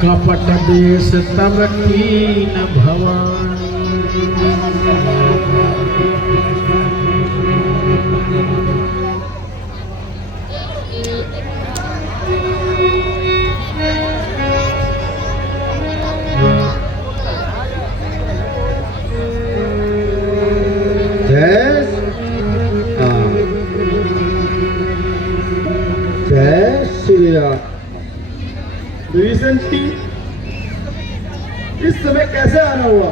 कपट देश तब कीन भवानी। जय श्री राम। इस समय कैसे आना हुआ?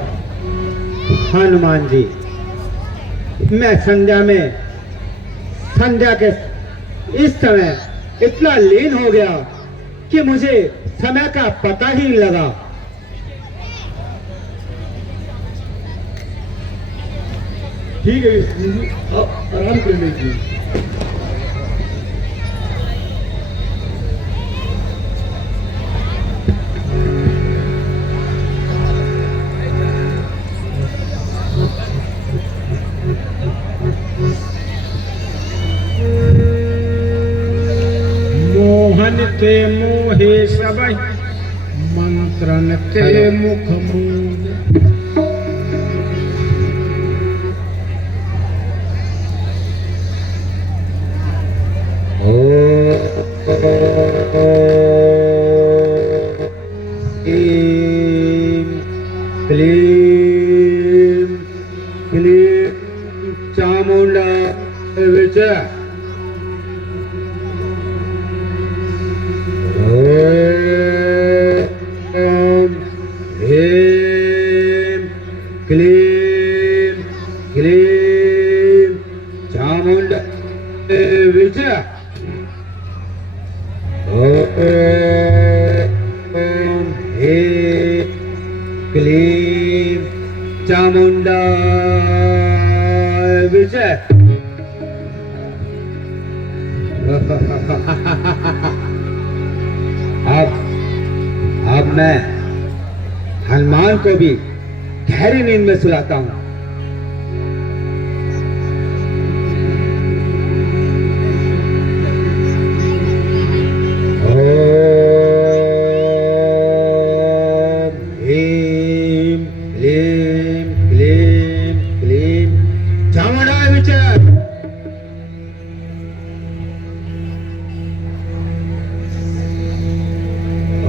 हनुमान जी, मैं संध्या के इस समय इतना लीन हो गया कि मुझे समय का पता ही नहीं लगा। ठीक है जी, आप आराम कर लीजिए। मोहन ते मोहे सबहि मंत्रन ते मुख मूल। क्लीम क्लीम चामुंडा विजय। ओम ह्रीं क्लीं क्लीं चामुंडा विजय। ओम ह्रीं क्लीं चामुंडा विजय। अब मैं हनुमान को भी गहरी नींद में सुलाता हूँ। ओम ह्रीं क्लीं क्लीं क्लीं चामुंडा विजय।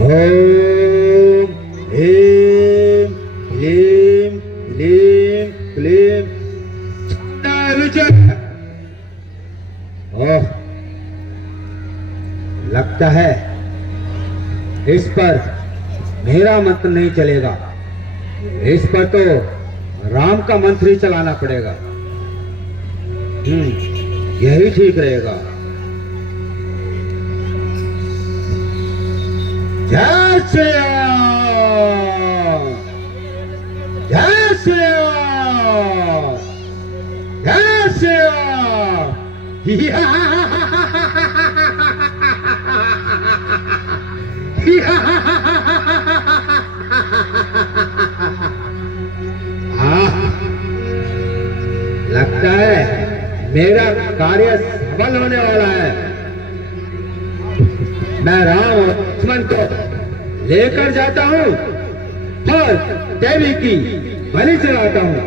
ओम ह्रीं क्लीं क्लीं क्लीं चामुंडा विजय। ओह, लगता है इस पर मेरा मंत्र नहीं चलेगा। इस पर तो राम का मंत्र ही चलाना पड़ेगा। यही ठीक रहेगा। जय श्री राम, जय श्री राम, जय श्री राम। लगता है मेरा कार्य सफल होने वाला है। मैं राम और लक्ष्मण को लेकर जाता हूँ और देवी की बलि चढ़ाता हूँ।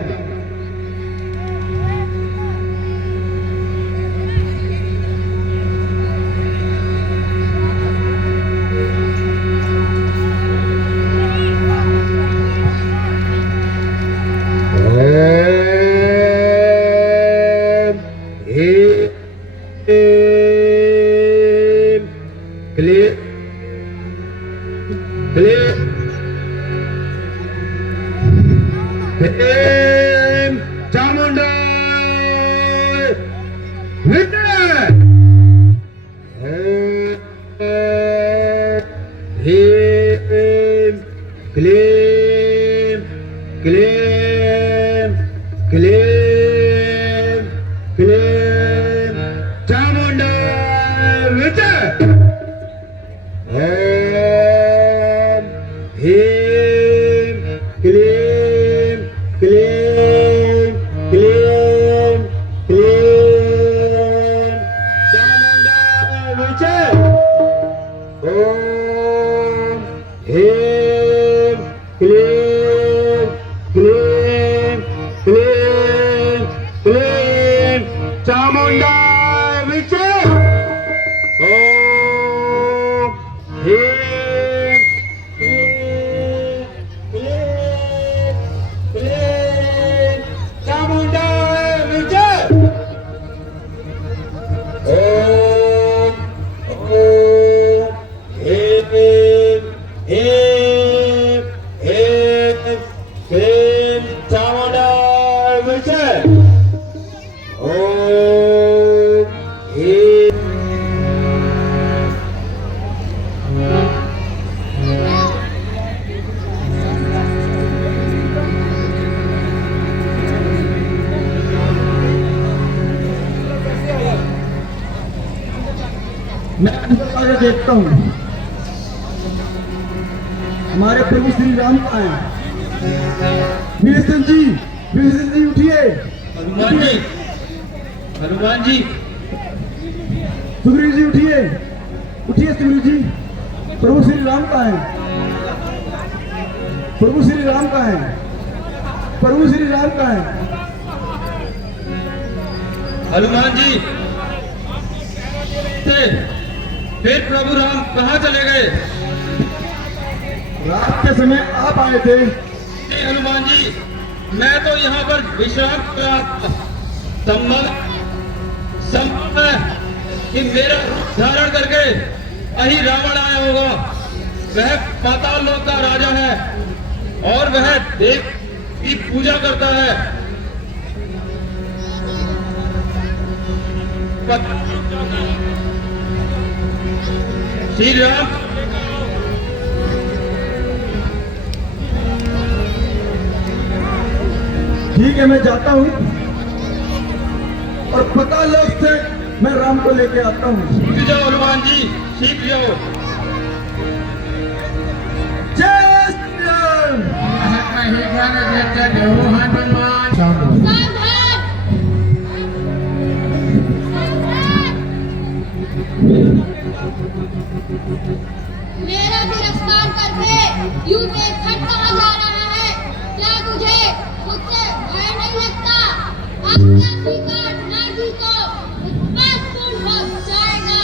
चामुंडा विजय। ह्रीं क्लीं क्लीं क्लीं क्लीं चामुंडा विजय। ओम ह्रीं क्लीं क्लीं क्लीं क्लीं चामुंडा विजय। ओम ह्रीं क्लीं क्लीं क्लीं क्लीं चामुंडाय विचे। ओम ह्रीं क्लीं क्लीं क्लीं चामुंडाय विचे। ओम ह्रीं क्लीं चामुंडाय विचे। ओम ह्रीं मैं अंदर आगे देखता हूँ, हमारे प्रभु श्री राम का है। विभीषण जी उठिए। हनुमान जी, हनुमान जी, सुग्रीव जी उठिए, उठिए सुग्रीव जी। प्रभु श्री राम का है, प्रभु श्री राम का है, प्रभु श्री राम का है। हनुमान जी, फिर प्रभु राम कहाँ चले गए? रात के समय आप आए थे। नहीं हनुमान जी, मैं तो यहाँ पर विश्राम कर रहा था। संभव है कि मेरा रूप धारण करके अही रावण आया होगा। वह पाताल लोक का राजा है और वह देव की पूजा करता है। श्री राम ठीक है, मैं जाता हूँ और पता लोग से मैं राम को लेके आता हूँ। सीख जाओ हनुमान जी, सीख जाओ। जय श्री राम। मेरा तिरस्कार करके यूं बेखट कहा जा रहा है। क्या तुझे मुझसे भय नहीं लगता? आज्ञा स्वीकार ना की तो उत्पात पूर्ण हो जाएगा।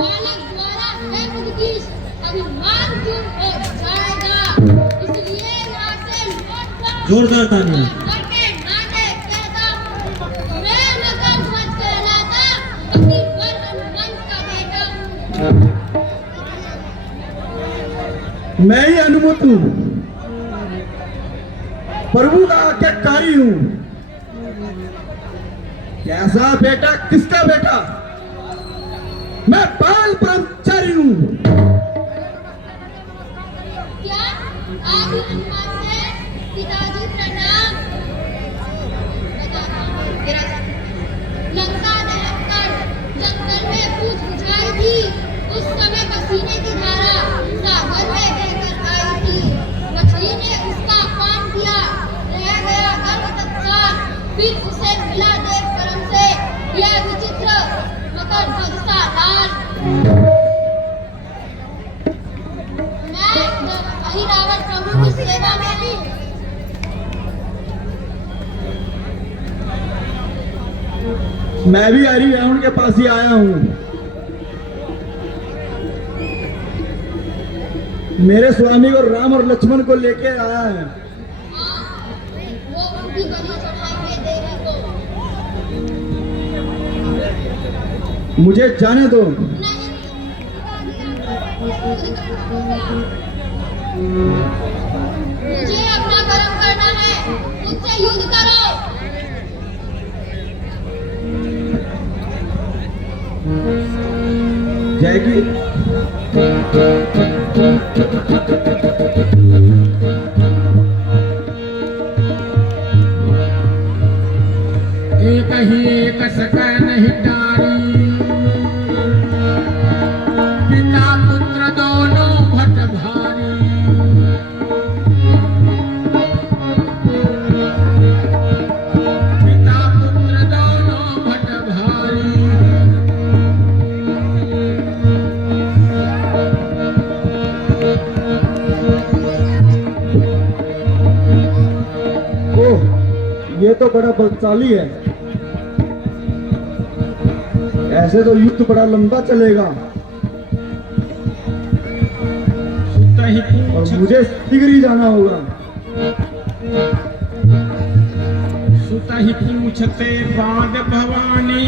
बालक द्वारा है मुदकीस अभिमान पूर्ण हो जाएगा। इसलिए यहाँ से लौट कर जोरदार तालियां। करके नाते कहता हूँ, मैं मकर ध्वज कहलाता अपनी वर हनुमंत का बेटा। मैं ही अनुमत हूँ, प्रभु का आज्ञाकारी हूँ। कैसा बेटा, किसका बेटा? मैं बाल ब्रह्मचारी हूँ। क्या आदि हनुमान से पिताजी प्रणाम। बताता हूँ, लंका दहन कर जंगल में पूछ बुझाई थी। उस समय पसीने की धारा सागर में बहकर आई थी। मछली ने उसका पान किया, रह गया गर्भ तत्काल। फिर उसे मिला देव परम से यह विचित्र मकर ध्वज सा लाल। मैं अहि रावण प्रभु की सेवा में हूँ। मैं भी हरि रावण के पास ही आया हूँ। मेरे स्वामी को राम और लक्ष्मण को लेके आया है। हाँ, वो उनकी बलि चढ़ाएंगे देवी को। मुझे जाने दो। नहीं, मुझे अपना कर्म करना है। मुझसे युद्ध करो। जाएगी। एक ही एक सका नहीं डारी, पिता पुत्र दोनों भट भारी। पिता पुत्र दोनों भट भारी। ये तो बड़ा बलशाली है। ऐसे तो युद्ध बड़ा लंबा चलेगा और मुझे शीघ्र ही जाना होगा। सुता ही पूछते बाद भवानी,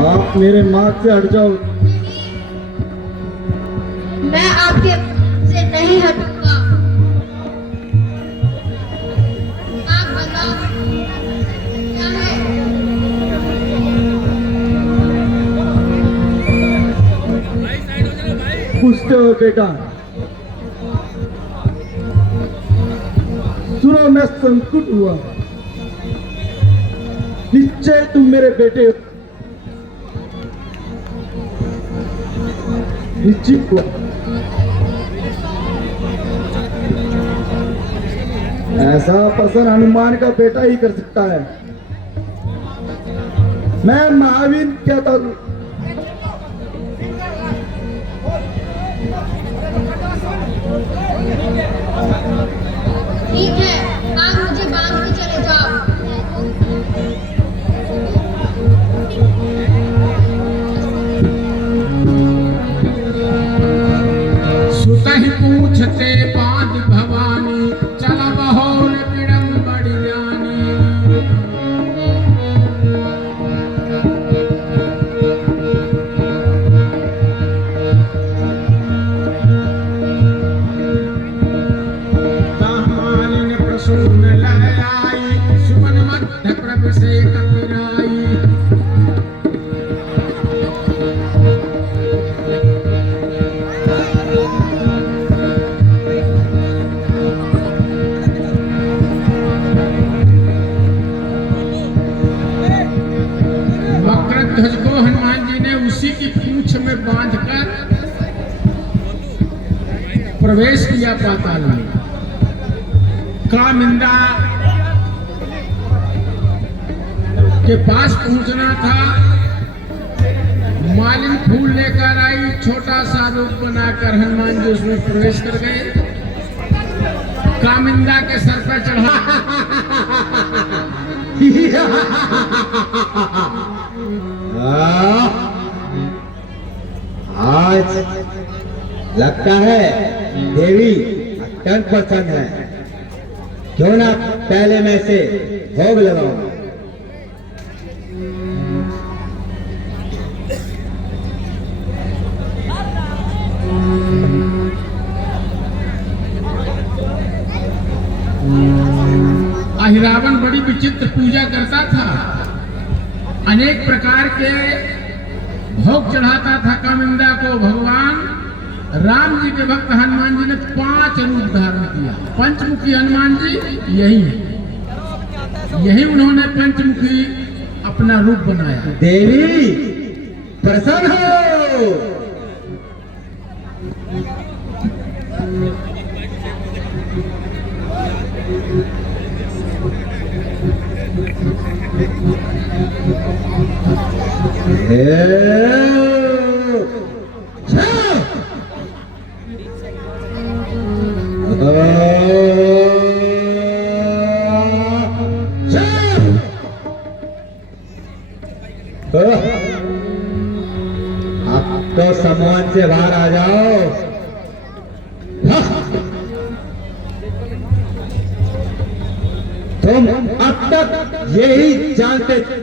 आप मेरे मार्ग से हट जाओ। मैं आपके से नहीं हटूंगा। आप बताओ क्या है? पूछते हो बेटा? सुनो, मैं संकुट हुआ। निश्चय तुम मेरे बेटे हो। निश्चित हुआ। ऐसा प्रश्न हनुमान का बेटा ही कर सकता है। मैं महावीर कहता हूं। ठीक है, आप मुझे बांध के चले जाओ। सुता ही पूछते बाद भवानी, चला बहोर विडंबड़ी जानी। ताहमालिन प्रसून लय आई, सुमन मध्य प्रभु से कपिराई। वक्रध्वज को हनुमान जी ने उसी की पूंछ में बांधकर प्रवेश किया पाताल में। कामिंदा के पास पहुंचना था। मालिन फूल लेकर आई, छोटा सा रूप बनाकर हनुमान जी उसमें प्रवेश कर गए। कामिंदा के सर पर चढ़ा आज लगता है देवी अत्यंत प्रसन्न है। क्यों ना पहले मैं से भोग लगाऊं। अहिरावण बड़ी विचित्र पूजा करता था। अनेक प्रकार के भोग चढ़ाता था कामिंदा को। भगवान राम जी के भक्त हनुमान जी ने 5 रूप धारण किया। पंचमुखी हनुमान जी यही है। यही उन्होंने पंचमुखी अपना रूप बनाया। देवी प्रसन्न हो। अब तो सम्मान से बाहर आ जाओ। तुम अब तक यही जानते थे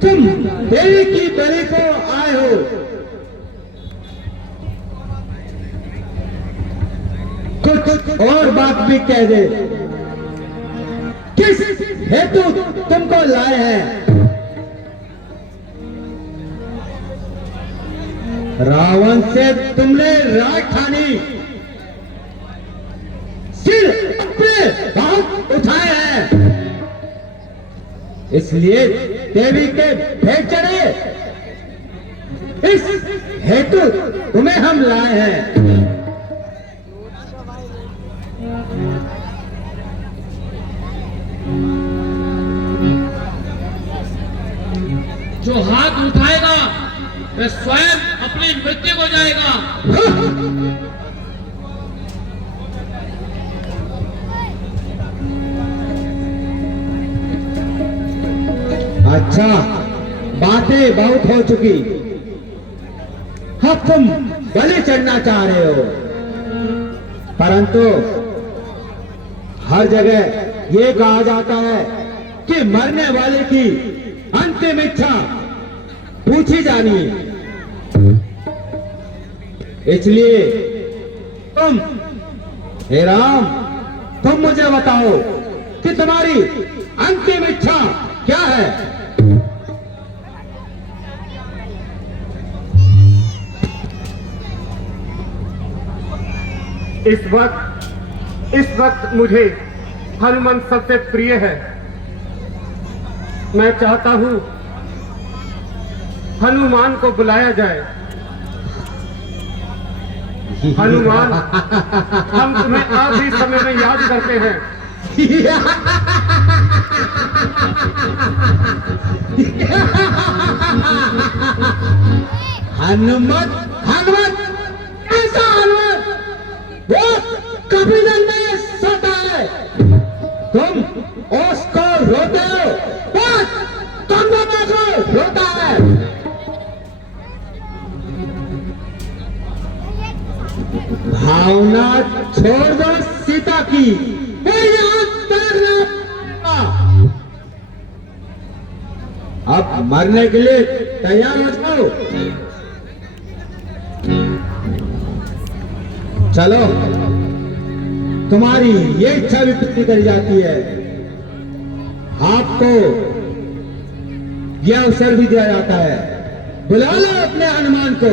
तुम देवी की बलि को आए हो। कुछ और बात भी कह दे। किस हेतु तुमको लाए हैं? रावण से तुमने राज ठानी, सिर अपने हाथ उठाए हैं, इसलिए देवी के भेंट चढ़े। इस हेतु तुम्हें हम लाए हैं। जो हाथ उठाएगा वह स्वयं अपनी मृत्यु को जाएगा। अच्छा, बातें बहुत हो चुकी। अब तुम बलि चढ़ना चाह रहे हो, परंतु हर जगह ये कहा जाता है कि मरने वाले की अंतिम इच्छा पूछी जानी है। इसलिए तुम, हे राम, तुम मुझे बताओ कि तुम्हारी अंतिम इच्छा क्या है? इस वक्त मुझे हनुमान सबसे प्रिय है। मैं चाहता हूं हनुमान को बुलाया जाए। हनुमान, हम तुम्हें आखिरी समय में याद करते हैं। हनुमत, हनुमत, ऐसा हनुमत वो कभी नहीं सोता है। तुम उसको रोते हो, बस तुम को रोता है। भावना छोड़ दो सीता की, कोई यहाँ तैरना। अब मरने के लिए तैयार हो जाओ। चलो, तुम्हारी ये इच्छा भी पूरी करी जाती है। आपको यह अवसर भी दिया जाता है। बुला लो अपने हनुमान को।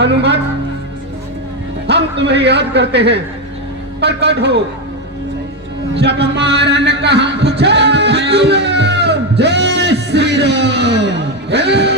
हनुमान, हम तुम्हें याद करते हैं, प्रकट हो। जब मारन का हम पूछे जय श्री राम।